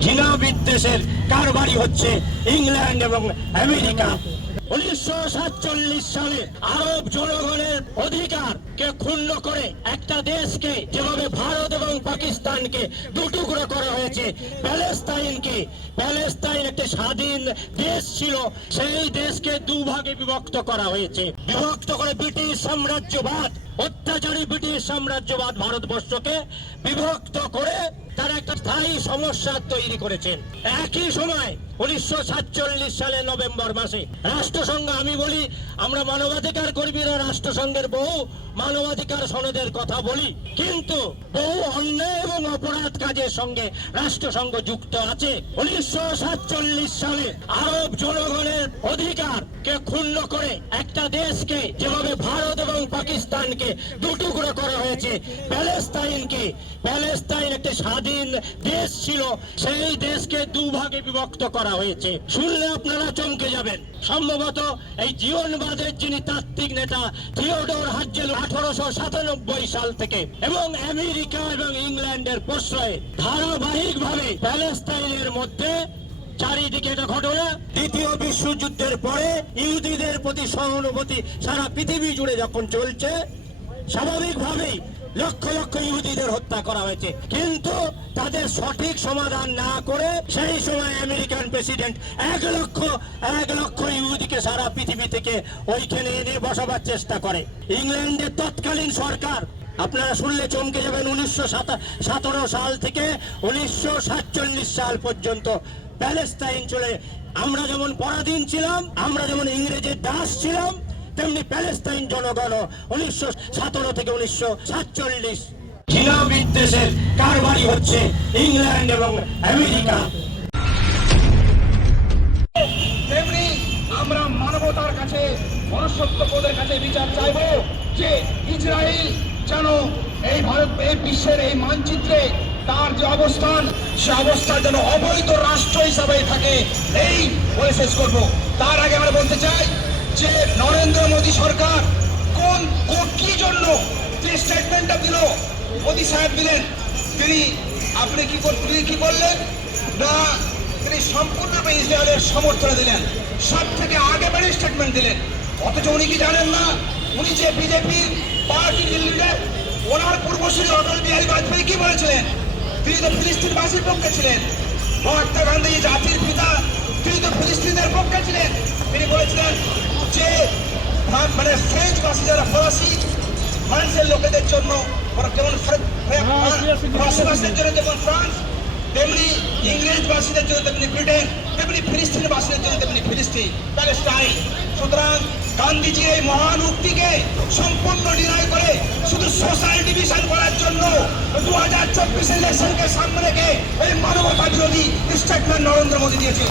ঘৃণা বিদ্বেষের কারবারি হচ্ছে ইংল্যান্ড এবং আমেরিকা। উনিশশো সাতচল্লিশ সালে আরব জনগণের ক্ষুণ্ণ করে একটা দেশকে যেভাবে ভারত এবং পাকিস্তানকে দুটুকরো করা হয়েছে, প্যালেস্তাইনকে। প্যালেস্তাইন স্বাধীন দেশ ছিল, সেই দেশকে দুভাগে বিভক্ত করা হয়েছে। বিভক্ত করে ব্রিটিশ সাম্রাজ্যবাদ, অত্যাচারী ব্রিটিশ সাম্রাজ্যবাদ ভারতবর্ষকে বিভক্ত করে তারা একটা স্থায়ী সমস্যা তৈরি করেছেন। একই সময় উনিশশো সাতচল্লিশ সালে নভেম্বর মাসে রাষ্ট্রসংঘ, আমি বলি, আমরা মানবাধিকার কর্মীরা রাষ্ট্রসংঘের বহু মানবাধিকার সনদের কথা বলি, কিন্তু বহু অন্যায় এবং অপরাধ কাজের সঙ্গে রাষ্ট্রসংঘ যুক্ত আছে। উনিশশো সাতচল্লিশ সালে আরব জনগণের অধিকারকে ক্ষুণ্ণ করে একটা দেশকে, যেভাবে ভারত এবং পাকিস্তানকে দুটুকরো করা হয়েছে, প্যালেস্তাইনকে। প্যালেস্তাইন একটি স্বাধীন দেশ ছিল, সেই দেশকে দুভাগে বিভক্ত করা হয়েছে। শুনলে আপনারা চমকে যাবেন। সম্ভবত এই জীবনবাদের যিনি তাত্ত্বিক নেতা থিওডোর হাজ্জেল আঠারোশো সাতানব্বই সাল থেকে এবং আমেরিকা এবং ইংল্যান্ডের প্রশ্রয়ে ধারাবাহিকভাবে প্যালেস্তাইনের মধ্যে চারিদিকে এটা ঘটনা, দ্বিতীয় বিশ্বযুদ্ধের পরে ইহুদিদের প্রতি সহানুভূতি সারা পৃথিবী জুড়ে যখন চলছে, স্বাভাবিকভাবেই লক্ষ লক্ষ ইহুদিদের হত্যা করা হয়েছে। কিন্তু তাদের সঠিক সমাধান না করে সেই সময় আমেরিকান প্রেসিডেন্ট এক লক্ষ এক লক্ষ ইহুদিকে সারা পৃথিবী থেকে ওইখানে এনে বসাবার চেষ্টা করে। ইংল্যান্ডের তৎকালীন সরকার, আপনারা শুনলে চমকে যাবেন উনিশশো সতেরো সাল থেকে উনিশশো সাতচল্লিশ সাল পর্যন্ত প্যালেস্তাইন চলে। আমরা যেমন পরাধীন ছিলাম, আমরা যেমন ইংরেজের দাস ছিলাম, তেমনি প্যালেস্তাইন জনগণ উনিশশো সতেরো থেকে উনিশশো সাতচল্লিশ ঘৃণা বিদ্বেষের কারবারি হচ্ছে ইংল্যান্ড এবং আমেরিকা। আমরা মানবতার কাছে, মনুষ্যত্ববোধের কাছে বিচার চাইব যে ইসরায়েল যেন এই ভারত, এই বিশ্বের এই মানচিত্রে তার যে অবস্থান, সে অবস্থা যেন অবৈধ রাষ্ট্র হিসাবে থাকে, এই বলে শেষ করব। তার আগে আমরা বলতে চাই যে নরেন্দ্র মোদী সরকার সাহেব দিলেন। তিনি আপনি কি তিনি কি বললেন? না, তিনি সম্পূর্ণরূপে ইসরায়েলের সমর্থনে দিলেন। সব থেকে আগে বাড়ি স্টেটমেন্ট দিলেন। অথচ উনি কি জানেন না? উনি যে বিজেপির পার্টি লিডার ওনার পূর্বসূরি অটল বিহারী বাজপেয়ী কি বলেছিলেন? তিনি তো ফিলিস্তিনবাসীর পক্ষে ছিলেন। মহাত্মা গান্ধী জাতির পিতা, তিনি তো ফিলিস্তিনের পক্ষে ছিলেন। তিনি বলেছিলেন যে মানে ফ্রেঞ্চবাসী যারা ফরাসি ফ্রান্সের জন্য যেমন ফ্রা- ফ্রা- ফরাসিবাসীদের জন্য যেমন ফ্রান্স তেমনি ইংরেজবাসীদের জন্য তেমনি ব্রিটেন তেমনি ফিলিস্তিনবাসীদের জন্য তেমনি ফিলিস্তিন। প্যালেস্টাইন। সুতরাং গান্ধীজির এই মহান উক্তিকে সম্পূর্ণ ডিনাই করে শুধু সোশ্যাল ডিভিশন করার জন্য দু হাজার চব্বিশের ইলেকশনকে সামনে রেখে এই মানবতা বিরোধী স্টেটমেন্ট নরেন্দ্র মোদী দিয়েছে।